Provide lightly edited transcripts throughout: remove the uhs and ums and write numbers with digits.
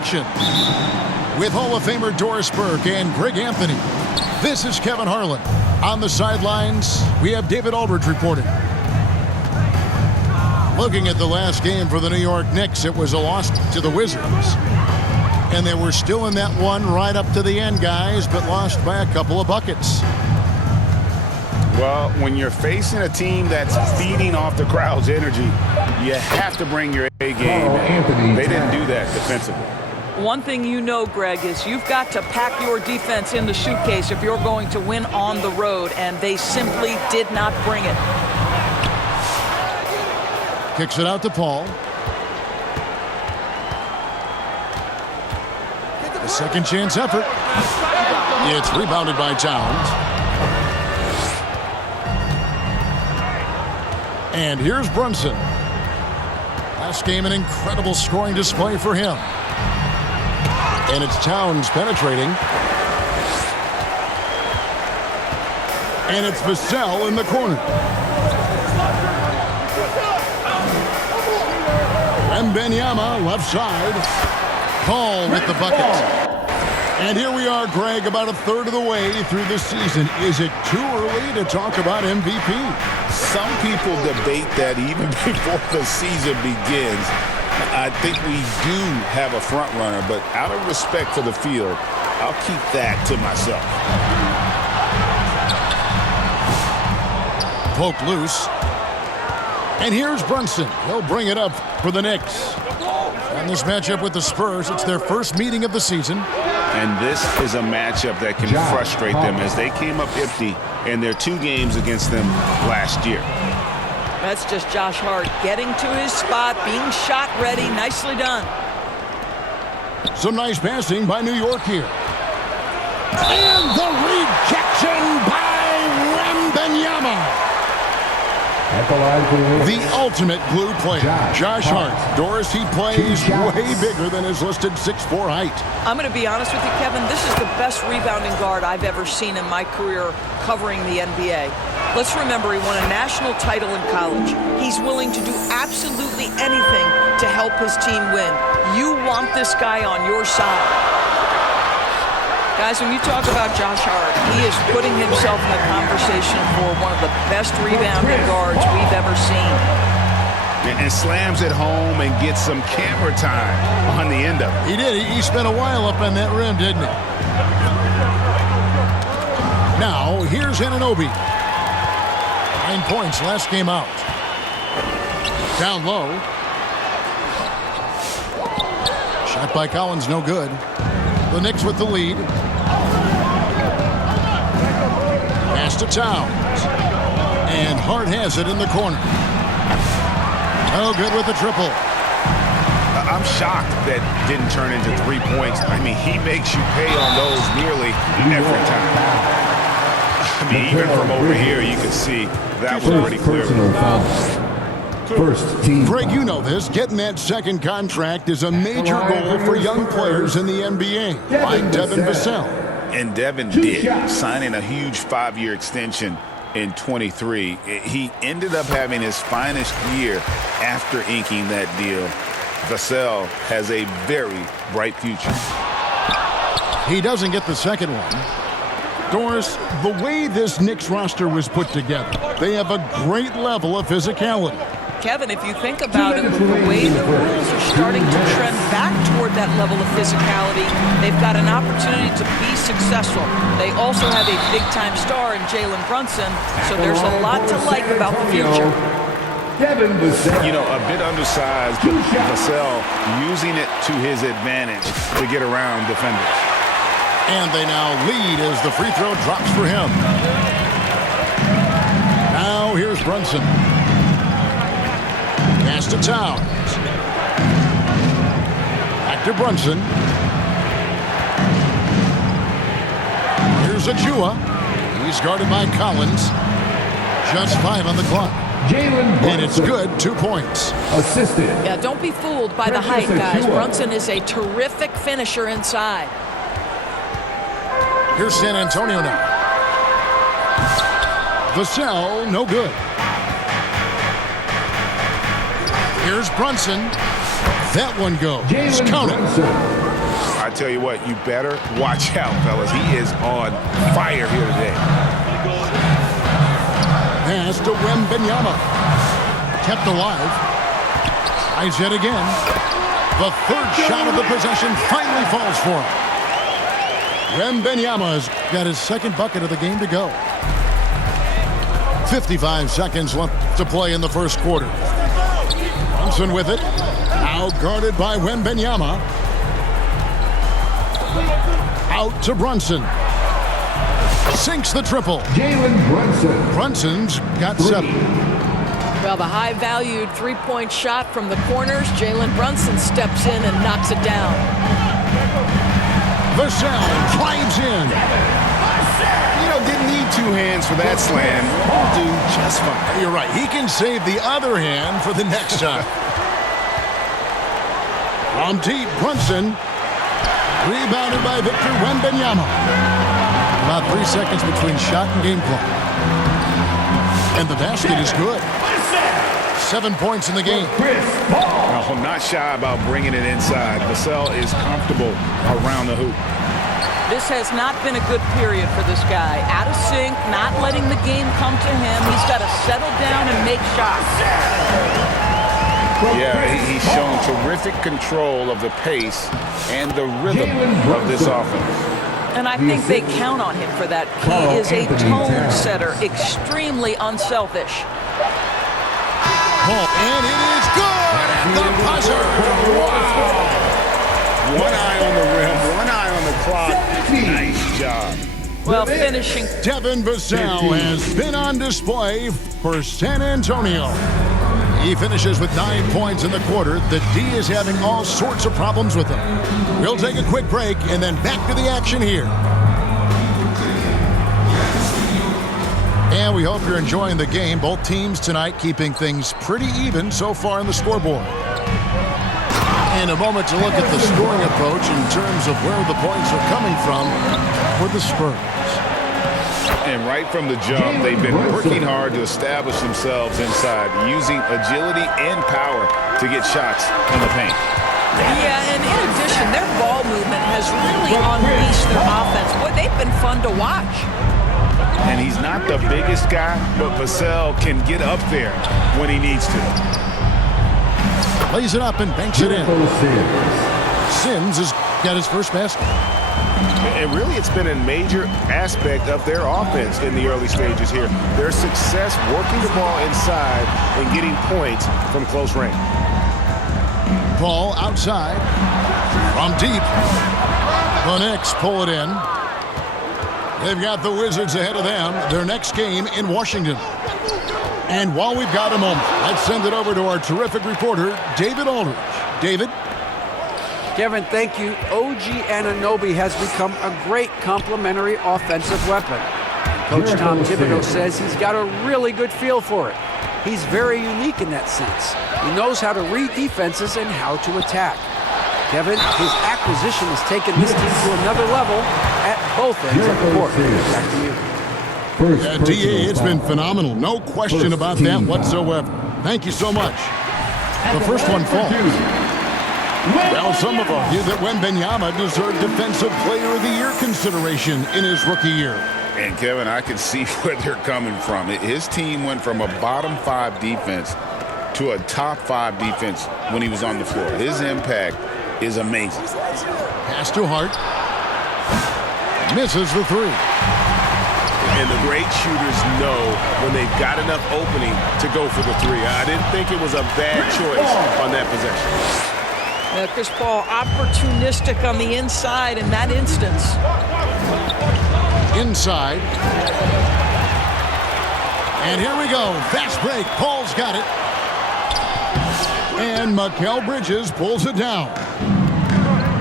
action with Hall of Famer Doris Burke and Greg Anthony. This is Kevin Harlan. On the sidelines, we have David Aldridge reporting. Looking at the last game for the New York Knicks, it was a loss to the Wizards. And they were still in that one right up to the end, guys, but lost by a couple of buckets. Well, when you're facing a team that's feeding off the crowd's energy, you have to bring your A game. They didn't do that defensively. One thing you know, Greg, is you've got to pack your defense in the suitcase if you're going to win on the road, and they simply did not bring it. Kicks it out to Paul. A second chance effort. It's rebounded by Towns. And here's Brunson. Last game, an incredible scoring display for him. And it's Towns penetrating. And it's Vassell in the corner. Wembanyama left side. Paul with the bucket. And here we are, Greg, about a third of the way through the season. Is it too early to talk about MVP? Some people debate that even before the season begins. I think we do have a front runner, but out of respect for the field, I'll keep that to myself. Poke loose. And here's Brunson. He'll bring it up for the Knicks. And this matchup with the Spurs, it's their first meeting of the season. And this is a matchup that can frustrate them as they came up empty in their 2 games against them last year. That's just Josh Hart getting to his spot, being shot ready. Nicely done. Some nice passing by New York here. And the rejection by Wembanyama. The ultimate glue player, Josh Hart. Doris, he plays way bigger than his listed 6'4" height. I'm going to be honest with you, Kevin. This is the best rebounding guard I've ever seen in my career covering the NBA. Let's remember, he won a national title in college. He's willing to do absolutely anything to help his team win. You want this guy on your side. Guys, when you talk about Josh Hart, he is putting himself in the conversation for one of the best rebounding guards we've ever seen. And slams it home and gets some camera time on the end of it. He did. He spent a while up on that rim, didn't he? Now, here's Anunoby. 9 points last game out. Down low. Shot by Collins, no good. The Knicks with the lead. Pass to Towns. And Hart has it in the corner. Oh, good with the triple. I'm shocked that didn't turn into 3 points. I mean, he makes you pay on those nearly every time. I mean, even from over here, you can see that was pretty clear. First team. Greg, you know this. Getting that second contract is a major goal for young players in the NBA, like Devin Vassell. And Devin did, signing a huge 5-year extension in 23. He ended up having his finest year after inking that deal. Vassell has a very bright future. He doesn't get the second one. Doris, the way this Knicks roster was put together, they have a great level of physicality. Kevin, if you think about it, the way the rules are starting to trend back toward that level of physicality, they've got an opportunity to be successful. They also have a big-time star in Jalen Brunson, so there's a lot to like about the future. You know, a bit undersized, but Vassell using it to his advantage to get around defenders. And they now lead as the free throw drops for him. Now here's Brunson. Pass to Towns. Back to Brunson. Here's Achua. He's guarded by Collins. Just 5 on the clock. And it's good, 2 points. Assisted. Yeah, don't be fooled by the height, guys. Brunson is a terrific finisher inside. Here's San Antonio now. Vassell, no good. Here's Brunson. That one goes. Count it. tell you what, you better watch out, fellas. He is on fire here today. Pass to Wembanyama. Kept alive. Tries yet again. The third shot of the possession finally falls for him. Wembanyama's got his second bucket of the game to go. 55 seconds left to play in the first quarter. Brunson with it. Now guarded by Wembanyama. Out to Brunson. Sinks the triple. Jalen Brunson. Brunson's got 7. Well, the high-valued three-point shot from the corners. Jalen Brunson steps in and knocks it down. Vassell drives in. Didn't need 2 hands for that slam. Will do just fine. You're right. He can save the other hand for the next time. From deep, Brunson. Rebounded by Victor Wembanyama. About 3 seconds between shot and game clock. And the basket is good. 7 points in the game. Well, not shy about bringing it inside. Vassell is comfortable around the hoop. This has not been a good period for this guy. Out of sync, not letting the game come to him. He's got to settle down and make shots. Yeah, he's shown terrific control of the pace and the rhythm of this offense. And I think they count on him for that. He is a tone setter, extremely unselfish. And it is good at the buzzer. Wow. One eye on the rim, one eye on the clock. Nice job. Well, finishing. Devin Vassell has been on display for San Antonio. He finishes with 9 points in the quarter. The D is having all sorts of problems with him. We'll take a quick break and then back to the action here. And we hope you're enjoying the game. Both teams tonight keeping things pretty even so far on the scoreboard. In a moment to look at the scoring approach in terms of where the points are coming from for the Spurs. And right from the jump, they've been working hard to establish themselves inside, using agility and power to get shots in the paint. Yeah, and in addition, their ball movement has really unleashed their offense. Boy, they've been fun to watch. And he's not the biggest guy, but Vassell can get up there when he needs to. Lays it up and banks it in. Sims has got his first basket. And really, it's been a major aspect of their offense in the early stages here. Their success working the ball inside and getting points from close range. Ball outside. From deep. The Knicks pull it in. They've got the Wizards ahead of them. Their next game in Washington. And while we've got a moment, let's send it over to our terrific reporter, David Aldridge. David? Kevin, thank you. OG Anunoby has become a great complementary offensive weapon. Coach Tom Thibodeau says he's got a really good feel for it. He's very unique in that sense. He knows how to read defenses and how to attack. Kevin, his acquisition has taken this team to another level at both ends of the court. Back to you. DA, it's been phenomenal. No question about that whatsoever. Thank you so much. The first one falls. Well, some have argued that Wembanyama deserved Defensive Player of the Year consideration in his rookie year. And, Kevin, I can see where they're coming from. His team went from a bottom 5 defense to a top 5 defense when he was on the floor. His impact is amazing. Pass to Hart. Misses the 3. And the great shooters know when they've got enough opening to go for the 3. I didn't think it was a bad choice on that possession. Chris Paul opportunistic on the inside in that instance. Inside. And here we go. Fast break. Paul's got it. And Mikal Bridges pulls it down.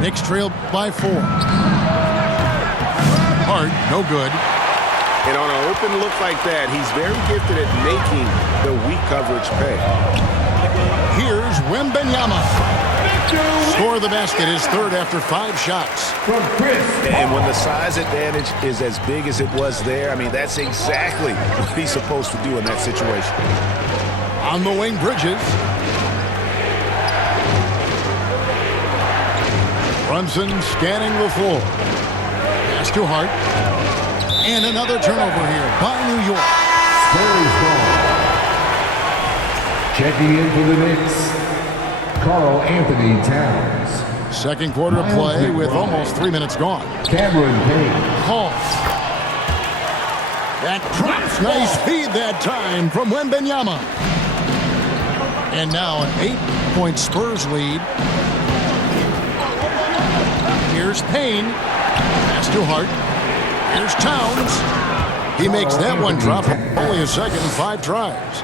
Knicks trail by 4. Hart, no good. And on an open look like that, he's very gifted at making the weak coverage pay. Here's Wembanyama. Score the basket, his third after 5 shots. And when the size advantage is as big as it was there, I mean, that's exactly what he's supposed to do in that situation. On the wing, Bridges. Brunson scanning the floor. Pass to Hart. And another turnover here by New York. Spurs ball. Checking in for the Knicks, Karl Anthony Towns. Second quarter play with almost 3 minutes gone. Cameron Payne. Hall. That drops. Nice feed that time from Wembanyama. And now an 8-point Spurs lead. Here's Payne. Pass to Hart. Here's Towns. He makes that one drop. Only a second and 5 tries.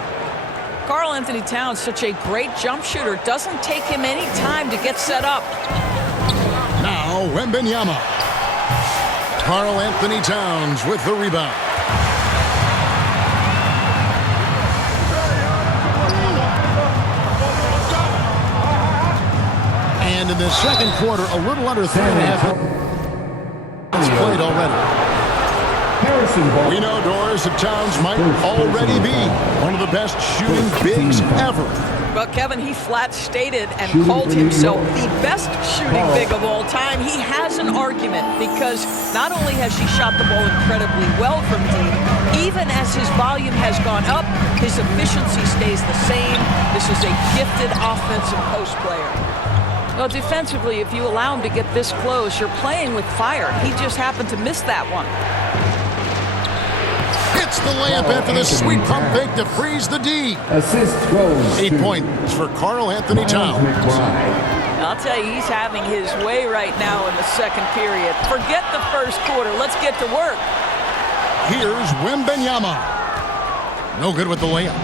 Karl Anthony Towns, such a great jump shooter. Doesn't take him any time to get set up. Now Wembanyama. Karl Anthony Towns with the rebound. And in the second quarter, a little under 3.5 minutes played already. We know, Doris, that Towns might already be one of the best shooting bigs ever. Well, Kevin, he flat stated and called himself the best shooting big of all time. He has an argument because not only has he shot the ball incredibly well from deep, even as his volume has gone up, his efficiency stays the same. This is a gifted offensive post player. Well, defensively, if you allow him to get this close, you're playing with fire. He just happened to miss that one. Hits the layup after the sweet pump fake to freeze the D. Assist goes 8 points for Karl Anthony Towns. I'll tell you, he's having his way right now in the second period. Forget the first quarter. Let's get to work. Here's Wembanyama. No good with the layup.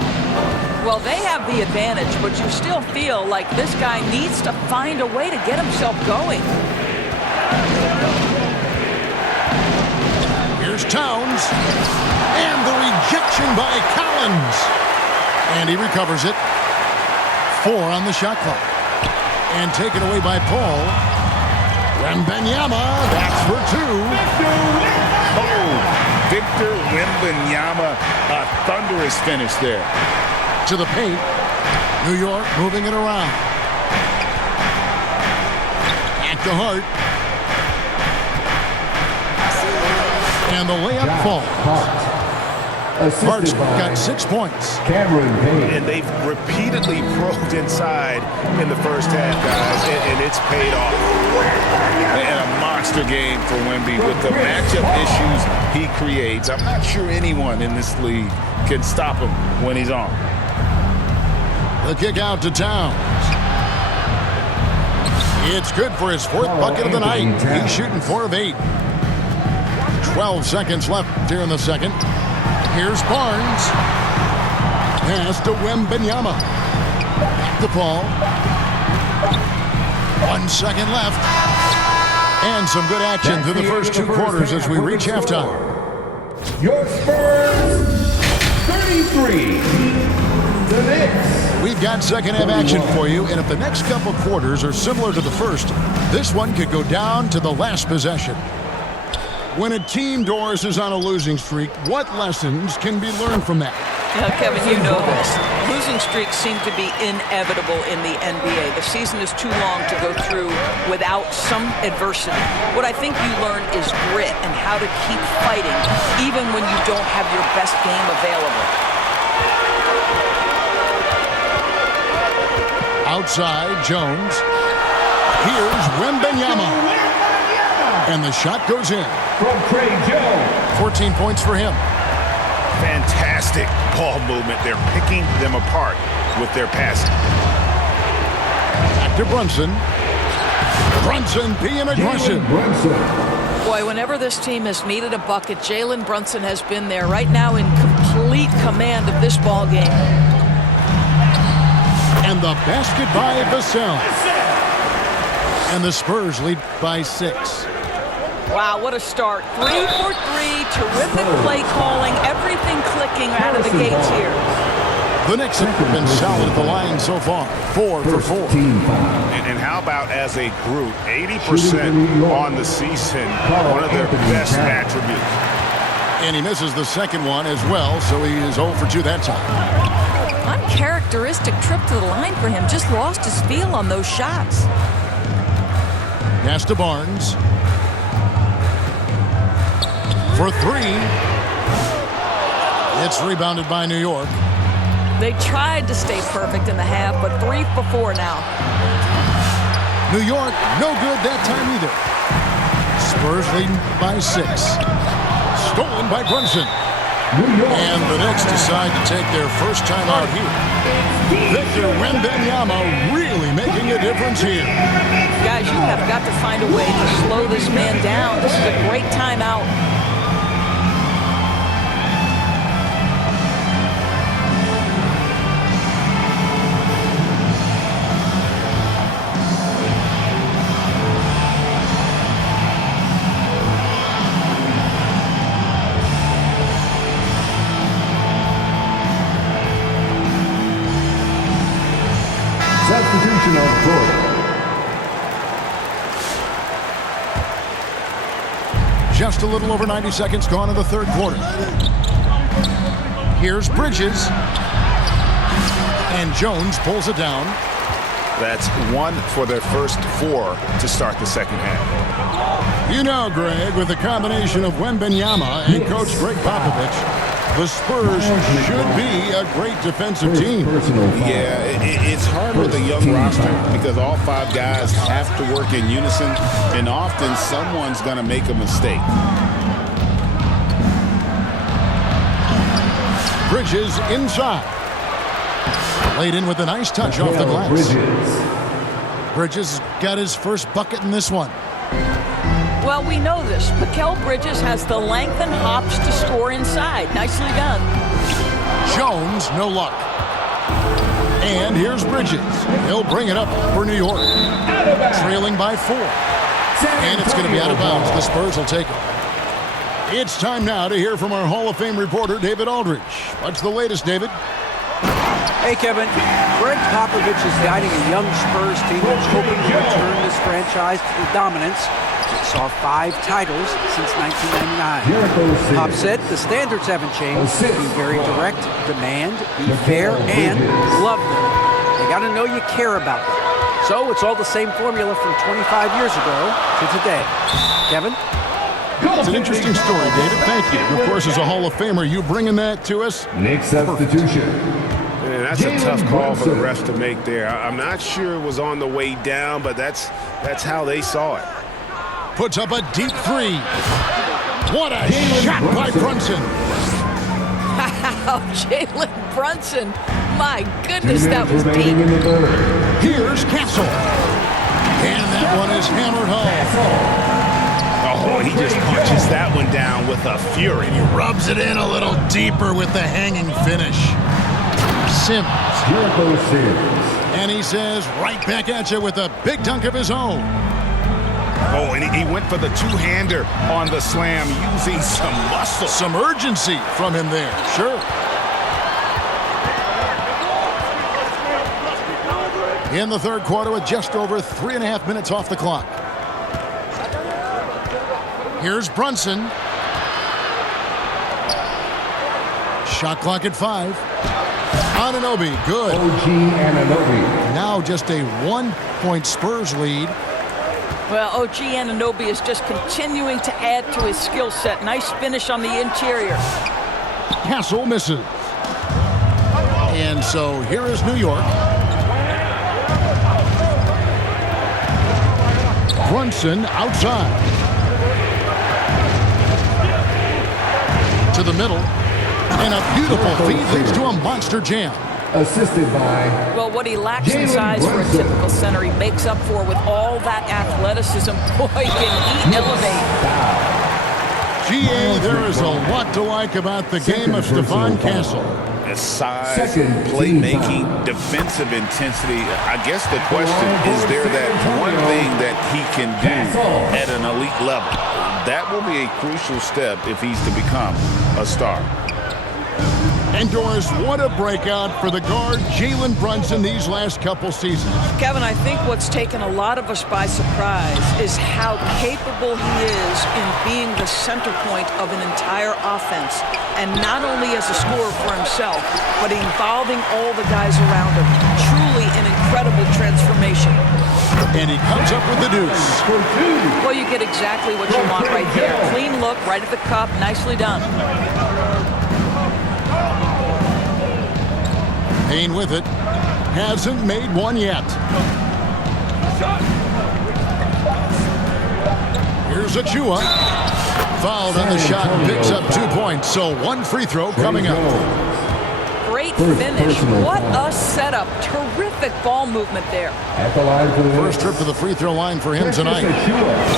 Well, they have the advantage, but you still feel like this guy needs to find a way to get himself going. Here's Towns. And the rejection by Collins. And he recovers it. 4 on the shot clock. And taken away by Paul. Wembanyama, that's for 2. Oh, Victor Wembanyama, a thunderous finish there. To the paint. New York moving it around. Back to Hart. And the layup falls. Hart's got 6 points. Cameron Payne. And they've repeatedly probed inside in the first half, guys, and it's paid off. And a monster game for Wemby with the matchup issues he creates. I'm not sure anyone in this league can stop him when he's on. The kick out to Towns. It's good for his 4th bucket of the night. He's shooting 4 of 8. 12 seconds left here in the second. Here's Barnes. Pass to Wembanyama. Back to Paul. 1 second left. And some good action through the first 2 quarters as we reach halftime. Your Spurs 33. The Knicks. We've got second half action for you, and if the next couple quarters are similar to the first, this one could go down to the last possession. When a team, Doris, is on a losing streak, what lessons can be learned from that? Now, Kevin, you know this. Losing streaks seem to be inevitable in the NBA. The season is too long to go through without some adversity. What I think you learn is grit and how to keep fighting even when you don't have your best game available. Outside, Jones. Here's Wembanyama. And the shot goes in. From Trey Jones. 14 points for him. Fantastic ball movement. They're picking them apart with their passing. Back to Brunson. Brunson being aggressive. Boy, whenever this team has needed a bucket, Jalen Brunson has been there right now in complete command of this ball game. And the basket by Vassell. And the Spurs lead by 6. Wow, what a start. 3 for 3, terrific play calling, everything clicking out of the gates here. The Knicks have been solid at the line so far, 4 for 4. And how about as a group, 80% on the season, one of their best attributes. And he misses the second one as well, so he is 0 for 2 that time. Uncharacteristic trip to the line for him, just lost his feel on those shots. Pass to Barnes. For three. It's rebounded by New York. They tried to stay perfect in the half, but 3 for 4 now. New York, no good that time either. Spurs leading by 6. Stolen by Brunson. And the Knicks decide to take their first time out here. Victor Wembanyama really making a difference here. Guys, you have got to find a way to slow this man down. This is a great timeout. Substitution on the court. Just a little over 90 seconds gone in the third quarter. Here's Bridges. And Jones pulls it down. That's 1 for their first 4 to start the second half. You know, Greg, with the combination of Wembanyama and Coach Greg Popovich, the Spurs should be a great defensive team. Yeah, it's hard with a young roster because all 5 guys have to work in unison, and often someone's going to make a mistake. Bridges inside. Laid in with a nice touch off the glass. Bridges got his first bucket in this one. Well, we know this. Mikal Bridges has the length and hops to score inside. Nicely done. Jones, no luck. And here's Bridges. He'll bring it up for New York. Trailing by 4. And it's going to be out of bounds. The Spurs will take it. It's time now to hear from our Hall of Fame reporter, David Aldridge. What's the latest, David? Hey, Kevin. Greg Popovich is guiding a young Spurs team that's hoping to return this franchise to the dominance. It saw 5 titles since 1999. Pop said the standards haven't changed. Be very direct, demand, be fair, and love them. They got to know you care about them. So it's all the same formula from 25 years ago to today. Kevin? It's an interesting story, David. Thank you. And of course, as a Hall of Famer, you bringing that to us? Knicks substitution. Man, that's a tough call for the refs to make there. I'm not sure it was on the way down, but that's how they saw it. Puts up a deep 3. What a shot by Brunson. Wow, Jalen Brunson. My goodness, that was deep. Here's Castle. And that one is hammered home. Oh, he just punches that one down with a fury. He rubs it in a little deeper with the hanging finish. Sims. And he says, right back at you with a big dunk of his own. Oh, and he went for the two-hander on the slam using some muscle. Some urgency from him there, sure. In the third quarter with just over 3.5 minutes off the clock. Here's Brunson. Shot clock at 5. Anunoby, good. OG Anunoby. Now just a 1-point Spurs lead. Well, OG Anunoby is just continuing to add to his skill set. Nice finish on the interior. Castle misses. And so here is New York. Brunson outside. To the middle. And a beautiful feed leads to a monster jam. Assisted by... Well, what he lacks in size for a typical center, he makes up for with all that athleticism. Boy, can he elevate. G.A., there is a lot to like about the game of Stephon Castle. His size, playmaking, defensive intensity. I guess the question, is there that one thing that he can do at an elite level? That will be a crucial step if he's to become a star. And Doris, what a breakout for the guard Jalen Brunson these last couple seasons. Kevin, I think what's taken a lot of us by surprise is how capable he is in being the center point of an entire offense. And not only as a scorer for himself, but involving all the guys around him. Truly an incredible transformation. And he comes up with the deuce. Well, you get exactly what you want right there. Clean look, right at the cup. Nicely done. Payne with it. Hasn't made one yet. Here's Achua. Fouled on the shot and picks up 2 points. So one free throw coming up. Great finish. What a setup. Terrific ball movement there. First trip to the free throw line for him tonight.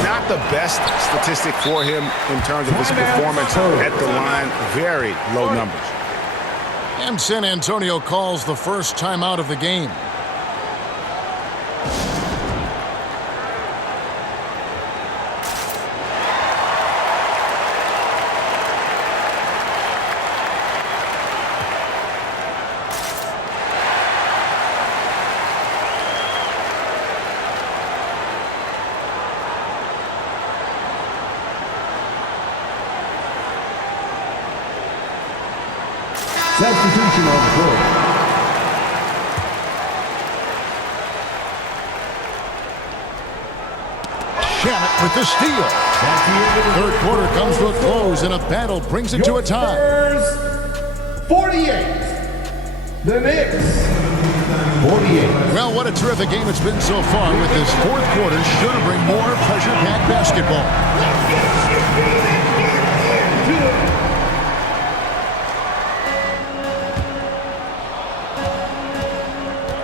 Not the best statistic for him in terms of his performance at the line. Very low numbers. And San Antonio calls the first timeout of the game. Substitution on the court. Shamet with the steal. Third quarter comes to a close, and a battle brings it to a tie. 48. The Knicks. 48. Well, what a terrific game it's been so far, with this fourth quarter sure to bring more pressure-packed basketball.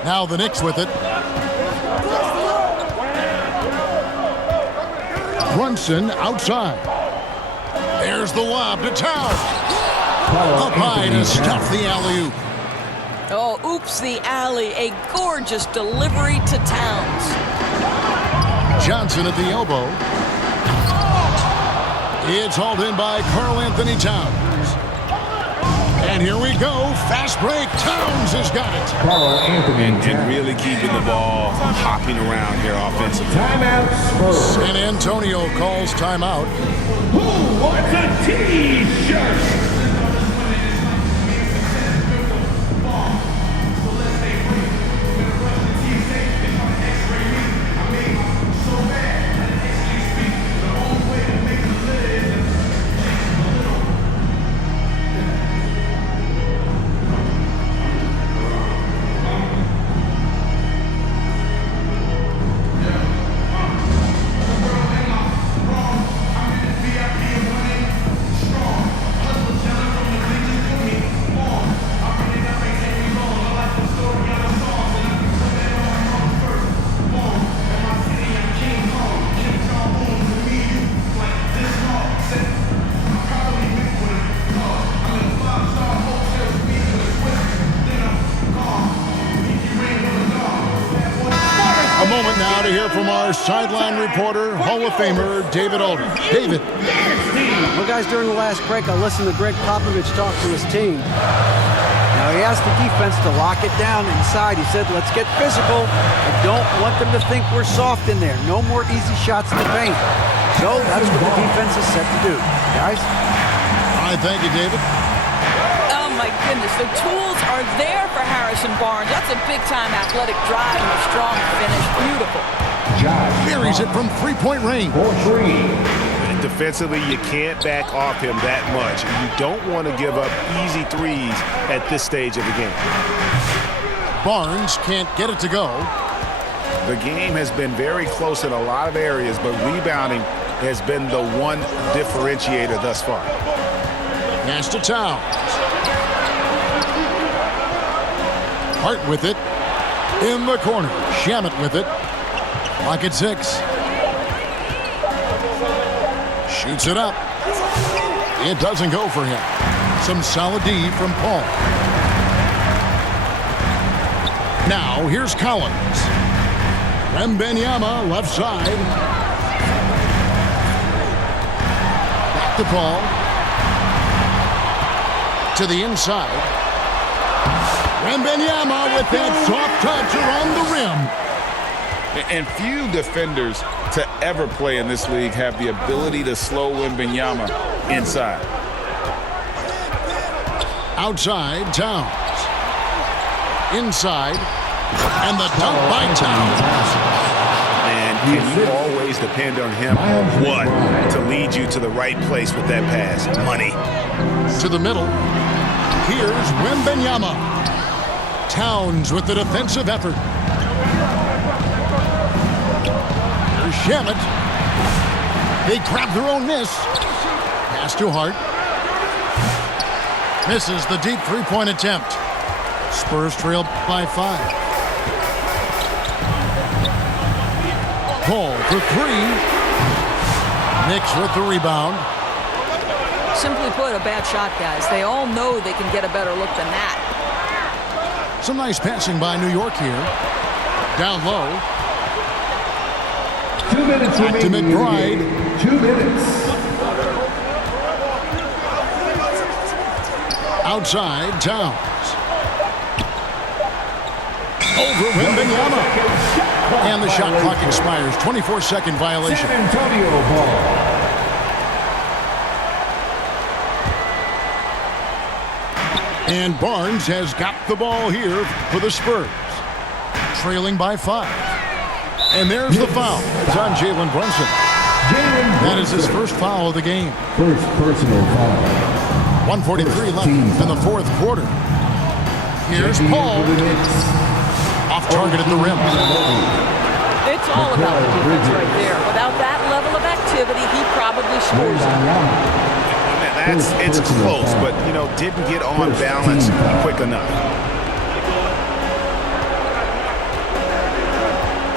Now the Knicks with it. Brunson outside. There's the lob to Towns. Up high to stuff the alley-oop. Oh, oops, the alley. A gorgeous delivery to Towns. Johnson at the elbow. It's hauled in by Karl Anthony Towns. And here we go. Fast break. Towns has got it. Karl Anthony And really keeping the ball hopping around here offensively. Timeout Spurs. San Antonio calls timeout. Who wants a T-shirt? Now to hear from our sideline reporter, Hall of Famer David Alder. David. Well, guys, during the last break, I listened to Greg Popovich talk to his team. Now, he asked the defense to lock it down inside. He said, let's get physical. I don't want them to think we're soft in there. No more easy shots in the paint. So that's what the defense is set to do. Guys? All right, thank you, David. Oh, my goodness. The tools are there for Harrison Barnes. That's a big-time athletic drive and a strong finish. Beautiful. Buries it from three-point range. 4-3. And defensively, you can't back off him that much. You don't want to give up easy threes at this stage of the game. Barnes can't get it to go. The game has been very close in a lot of areas, but rebounding has been the one differentiator thus far. Pass to Towns. Hart with it. In the corner. Shamet with it. Clock at 6. Shoots it up. It doesn't go for him. Some solid D from Paul. Now here's Collins. Wembanyama left side. Back to Paul. To the inside. Wembanyama with that soft touch around the rim. And few defenders to ever play in this league have the ability to slow Wembanyama inside. Outside, Towns. Inside. And the dunk by Towns. can you always depend on him? What? To lead you to the right place with that pass. Money. To the middle. Here's Wembanyama. Towns with the defensive effort. Here's Shamet. They grab their own miss. Pass to Hart. Misses the deep three-point attempt. Spurs trail by 5. Paul for 3. Knicks with the rebound. Simply put, a bad shot, guys. They all know they can get a better look than that. Some nice passing by New York here. Down low. 2 minutes Back to remaining. McBride. 2 minutes. Outside, Towns. Over Wembanyama. And the shot clock expires. 24-second violation. San Antonio ball. And Barnes has got the ball here for the Spurs. Trailing by 5. And there's the foul. It's on Jalen Brunson. That is his first foul of the game. First personal foul. 1:43 left in the fourth quarter. Here's Paul. Off target at the rim. It's all about the defense right there. Without that level of activity, he probably scores it. It's close, but, didn't get on balance quick enough.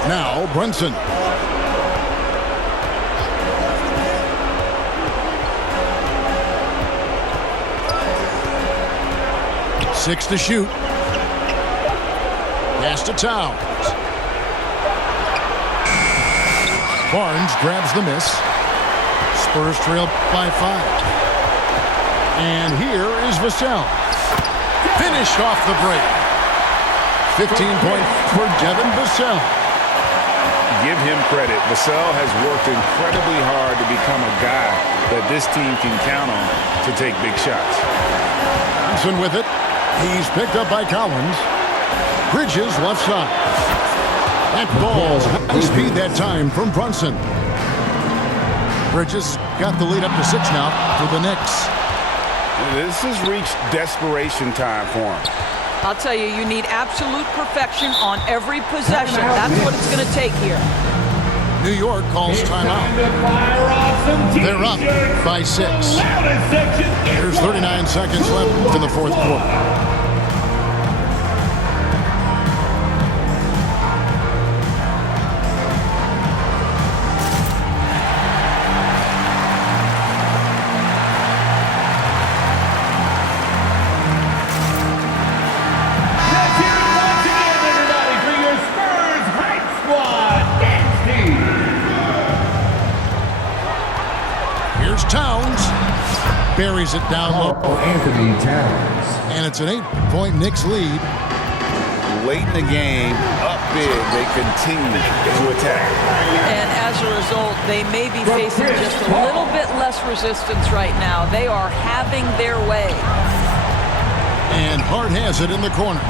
Now, Brunson. Six to shoot. Pass to Towns. Barnes grabs the miss. Spurs trail by 5. And here is Vassell. Finished off the break. 15 points for Devin Vassell. Give him credit. Vassell has worked incredibly hard to become a guy that this team can count on to take big shots. Thompson with it. He's picked up by Collins. Bridges left side. That ball's high speed that time from Brunson. Bridges got the lead up to 6 now for the Knicks. This has reached desperation time for him. I'll tell you, you need absolute perfection on every possession. That's what it's going to take here. New York calls timeout. They're up by 6. There's 39 seconds left in the fourth quarter. Buries it down low. Anthony Towns. And it's an 8-point Knicks lead. Late in the game, up big, they continue to attack. And as a result, they may be facing just a little bit less resistance right now. They are having their way. And Hart has it in the corner.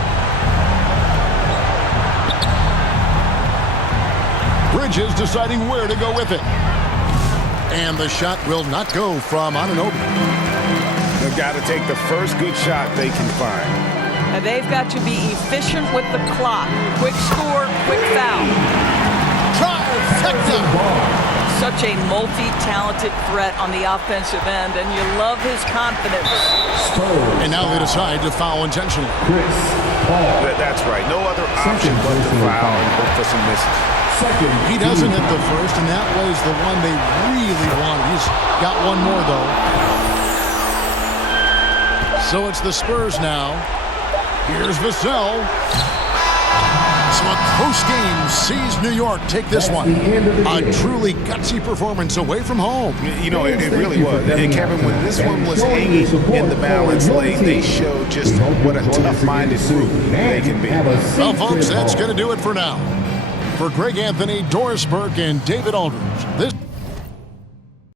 Bridges deciding where to go with it. And the shot will not go from Anunoby. They've got to take the first good shot they can find. And they've got to be efficient with the clock. Quick score, quick foul. Trifecta. Such a multi-talented threat on the offensive end, and you love his confidence. And now they decide to foul intentionally. That's right. No other option but to foul and hope for some misses. He doesn't hit the first, and that was the one they really wanted. He's got one more, though. So it's the Spurs now. Here's Vassell. So a close game sees New York take this one. A truly gutsy performance away from home. It really was. And Kevin, when this one was hanging in the balance late, they showed just what a tough-minded group they can be. Well, folks, that's going to do it for now. For Greg Anthony, Doris Burke, and David Aldridge, this